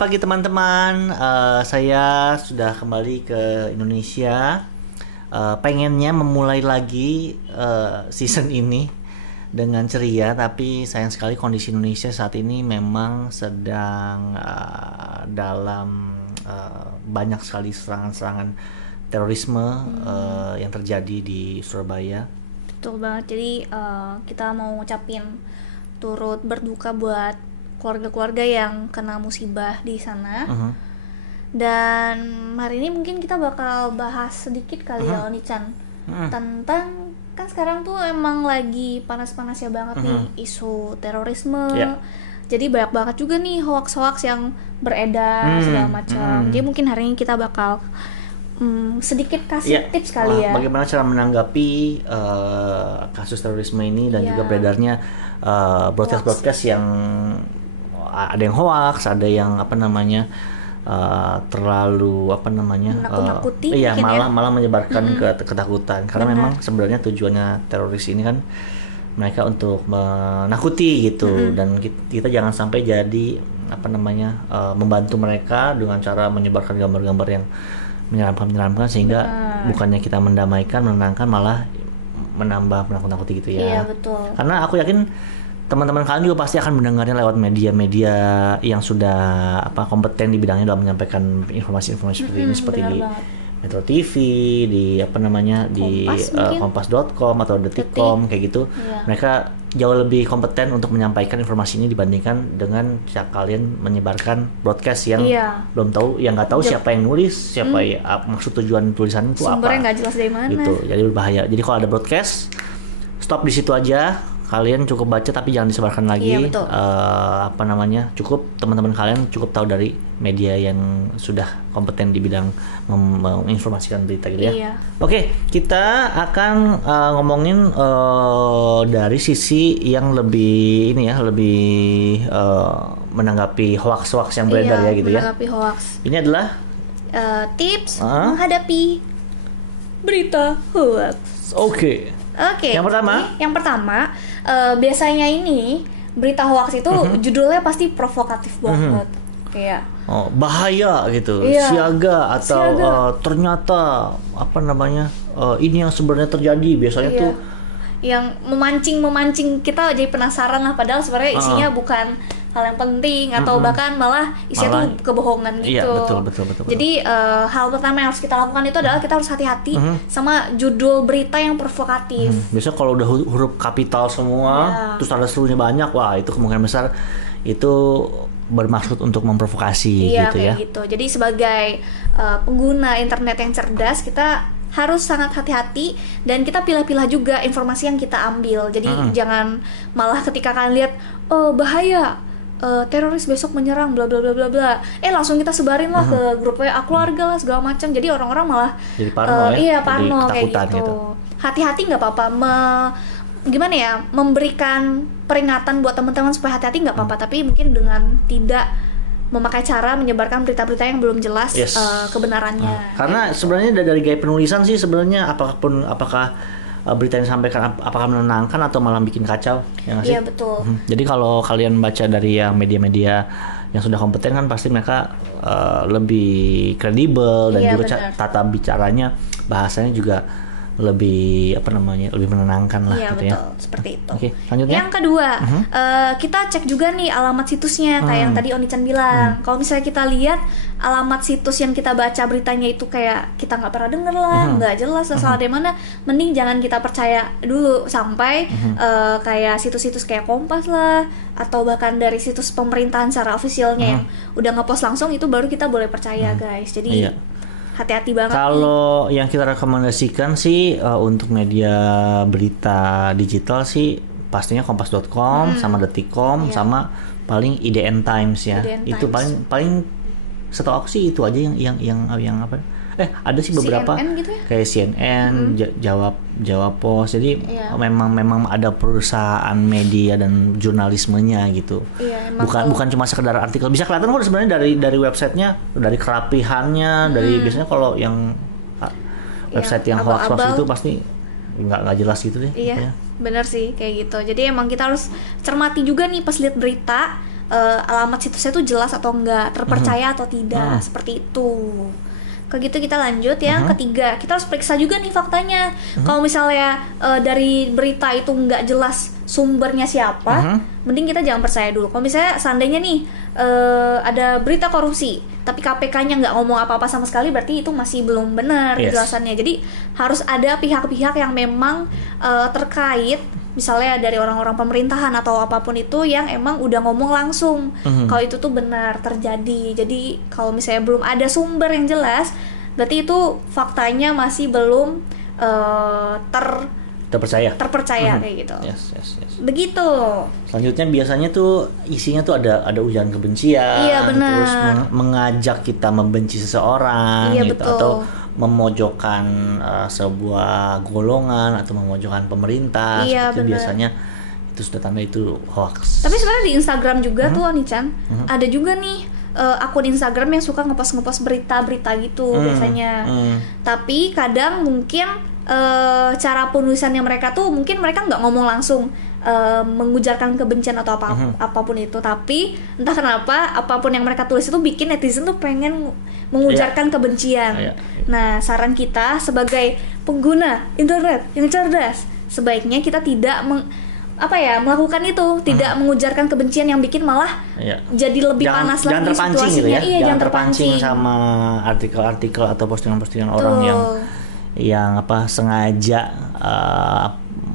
pagi teman-teman. Saya sudah kembali ke Indonesia. Pengennya memulai lagi season ini dengan ceria, tapi sayang sekali kondisi Indonesia saat ini memang sedang dalam banyak sekali serangan-serangan terorisme yang terjadi di Surabaya. Betul banget. Jadi kita mau ngucapin turut berduka buat keluarga-keluarga yang kena musibah di sana. Dan hari ini mungkin kita bakal bahas sedikit kali ya Oni-chan tentang, kan sekarang tuh emang lagi panas-panasnya banget nih isu terorisme. Jadi banyak banget juga nih hoax-hoax yang beredar segala macam. Jadi mungkin hari ini kita bakal sedikit kasih tips kali ya. Bagaimana cara menanggapi kasus terorisme ini dan juga beredarnya broadcast yang ada yang hoax, ada yang terlalu menakut-nakuti, malah menyebarkan ketakutan. Karena memang sebenarnya tujuannya teroris ini kan mereka untuk menakuti gitu, dan kita jangan sampai jadi membantu mereka dengan cara menyebarkan gambar-gambar yang menyeramkan sehingga bukannya kita mendamaikan, menenangkan, malah menambah menakut-nakuti gitu ya. Iya, betul. Karena aku yakin teman-teman kalian juga pasti akan mendengarnya lewat media-media yang sudah kompeten di bidangnya dalam menyampaikan informasi-informasi seperti ini, seperti di Metro TV, di di kompas.com atau detik.com kayak gitu. Mereka jauh lebih kompeten untuk menyampaikan informasi ini dibandingkan dengan kalian menyebarkan broadcast yang belum tahu, yang nggak tahu siapa yang nulis, siapa maksud tujuan tulisan itu sumbernya apa. Nggak jelas dari mana. Gitu. Jadi berbahaya. Jadi kalau ada broadcast, stop di situ aja. Kalian cukup baca tapi jangan disebarkan lagi. Cukup teman-teman kalian cukup tahu dari media yang sudah kompeten di bidang menginformasikan berita gitu ya. Iya. Oke, kita akan ngomongin dari sisi yang lebih menanggapi hoax-hoax yang beredar ya gitu ya. Menanggapi hoax. Ini adalah tips menghadapi berita hoax. Oke. Yang pertama, biasanya ini berita hoax itu judulnya pasti provokatif banget, kayak bahaya gitu, siaga atau ternyata ini yang sebenarnya terjadi. Biasanya tuh yang memancing kita jadi penasaran lah, padahal sebenarnya isinya bukan hal yang penting atau bahkan malah isinya tuh kebohongan gitu. Iya, betul. Jadi hal pertama yang harus kita lakukan itu adalah kita harus hati-hati sama judul berita yang provokatif. Biasanya kalau udah huruf kapital semua, terus tanda serunya banyak, wah itu kemungkinan besar itu bermaksud untuk memprovokasi gitu ya. Gitu. Jadi sebagai pengguna internet yang cerdas, kita harus sangat hati-hati dan kita pilah-pilah juga informasi yang kita ambil. Jadi jangan malah ketika kalian lihat bahaya, teroris besok menyerang bla bla bla bla bla, langsung kita sebarin lah ke grup WA keluarga lah segala macam. Jadi orang-orang malah jadi parno parno kayak gitu. Hati-hati nggak apa-apa, memberikan peringatan buat teman-teman supaya hati-hati nggak apa-apa, tapi mungkin dengan tidak memakai cara menyebarkan berita-berita yang belum jelas kebenarannya. Karena sebenarnya dari gaya penulisan sih sebenarnya apakah berita yang disampaikan apakah menenangkan atau malah bikin kacau, ya nggak sih? Iya, betul. Jadi kalau kalian baca dari yang media-media yang sudah kompeten kan pasti mereka lebih kredibel dan juga tata bicaranya, bahasanya juga lebih lebih menenangkan lah gitu ya. Betul, seperti itu. Oke, lanjutnya. Yang kedua, kita cek juga nih alamat situsnya, kayak yang tadi Oni-chan bilang. Kalau misalnya kita lihat alamat situs yang kita baca beritanya itu kayak kita nggak pernah denger lah, nggak jelas asal dari mana, mending jangan kita percaya dulu sampai kayak situs-situs kayak Kompas lah, atau bahkan dari situs pemerintahan secara ofisialnya yang udah ngepost langsung, itu baru kita boleh percaya guys. Jadi hati-hati banget. Kalau yang kita rekomendasikan sih untuk media berita digital sih pastinya kompas.com sama detik.com sama paling IDN Times ya. Itu paling setahu aku sih itu aja yang apa? Ada sih beberapa CNN gitu ya? Kayak CNN, Jawab Pos. Jadi memang ada perusahaan media dan jurnalismenya gitu. Bukan cuma sekedar artikel. Bisa kelihatan kok sebenarnya dari websitenya, dari kerapihannya, dari biasanya kalau yang website yang hoax itu pasti nggak jelas gitu deh. Iya, benar sih kayak gitu. Jadi emang kita harus cermati juga nih pas lihat berita. alamat situsnya tuh jelas atau enggak, terpercaya atau tidak, seperti itu. Kayak gitu kita lanjut yang ketiga, kita harus periksa juga nih faktanya. Kalau misalnya dari berita itu nggak jelas sumbernya siapa, mending kita jangan percaya dulu. Kalau misalnya seandainya nih ada berita korupsi, tapi KPK-nya nggak ngomong apa-apa sama sekali, berarti itu masih belum benar penjelasannya. Jadi harus ada pihak-pihak yang memang terkait, misalnya dari orang-orang pemerintahan atau apapun itu yang emang udah ngomong langsung kalau itu tuh benar terjadi. Jadi kalau misalnya belum ada sumber yang jelas, berarti itu faktanya masih belum terpercaya kayak gitu. Yes. Begitu. Selanjutnya biasanya tuh isinya tuh ada ujaran kebencian, terus mengajak kita membenci seseorang, gitu, betul. atau memojokkan sebuah golongan atau memojokkan pemerintah. Itu biasanya itu sudah tanda itu hoax. Tapi sebenarnya di Instagram juga tuh Nichan, ada juga nih akun Instagram yang suka ngepost berita-berita gitu biasanya. Tapi kadang mungkin cara penulisannya mereka tuh mungkin mereka nggak ngomong langsung mengujarkan kebencian atau apapun itu, tapi entah kenapa apapun yang mereka tulis itu bikin netizen tuh pengen mengujarkan kebencian. Nah, saran kita sebagai pengguna internet yang cerdas, sebaiknya kita tidak melakukan itu, tidak mengujarkan kebencian yang bikin malah jadi lebih panas lagi situasinya. Gitu ya. Jangan terpancing sama artikel-artikel atau postingan-postingan orang yang sengaja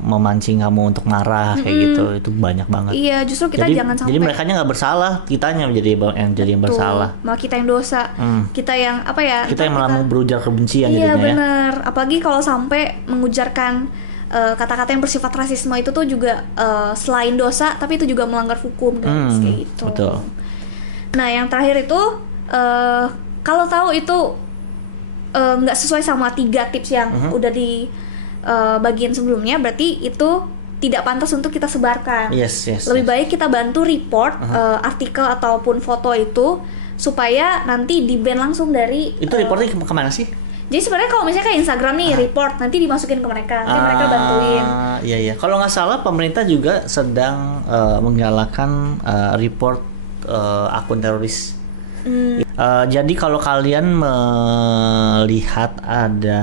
memancing kamu untuk marah kayak gitu. Itu banyak banget. Iya, justru kita jangan sampai. Jadi merekanya nggak bersalah, kitanya jadi yang bersalah. Malah kita yang dosa. Kita yang Kita yang malah berujar kebencian jadinya. Iya benar. Apalagi kalau sampai mengujarkan kata-kata yang bersifat rasisme itu tuh juga selain dosa, tapi itu juga melanggar hukum guys, kayak gitu. Betul. Nah, yang terakhir itu kalau tahu itu nggak sesuai sama 3 tips yang udah di bagian sebelumnya, berarti itu tidak pantas untuk kita sebarkan. Lebih baik kita bantu report artikel ataupun foto itu supaya nanti di-ban langsung dari. Itu reportnya kemana sih? Jadi sebenarnya kalau misalnya kayak Instagram nih report, nanti dimasukin ke mereka, nanti mereka bantuin. Iya. Kalau nggak salah pemerintah juga sedang menggalakkan report akun teroris. Jadi kalau kalian melihat ada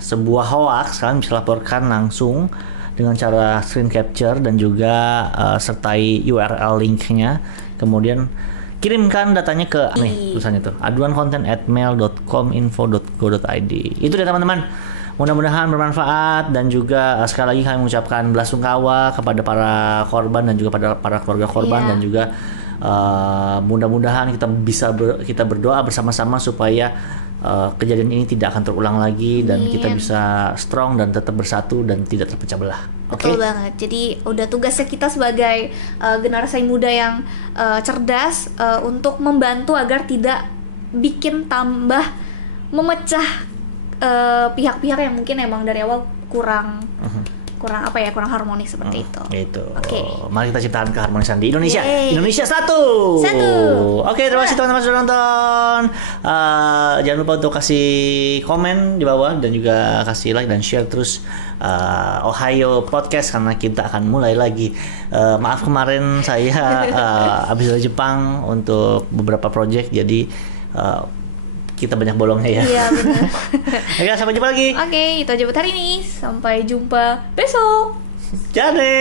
sebuah hoax, kalian bisa laporkan langsung dengan cara screen capture dan juga sertai URL linknya, kemudian kirimkan datanya ke tulisannya tuh aduankonten@mail.com.info.go.id. Itu deh teman-teman. Mudah-mudahan bermanfaat dan juga sekali lagi kami mengucapkan belasungkawa kepada para korban dan juga pada para keluarga korban dan juga mudah-mudahan kita berdoa bersama-sama supaya kejadian ini tidak akan terulang lagi dan kita bisa strong dan tetap bersatu dan tidak terpecah belah. Betul banget. Jadi udah tugasnya kita sebagai generasi muda yang cerdas untuk membantu agar tidak bikin tambah memecah pihak-pihak yang mungkin emang dari awal kurang harmonis seperti itu. Itu. Mari kita ciptakan keharmonisan di Indonesia. Indonesia satu. Terima kasih teman-teman sudah nonton. Jangan lupa untuk kasih komen di bawah dan juga kasih like dan share terus Ohio Podcast karena kita akan mulai lagi. Maaf kemarin saya habis dari Jepang untuk beberapa project, jadi kita banyak bolongnya ya. Iya benar. Oke, sampai jumpa lagi. Itu aja buat hari ini. Sampai jumpa besok. Jadi.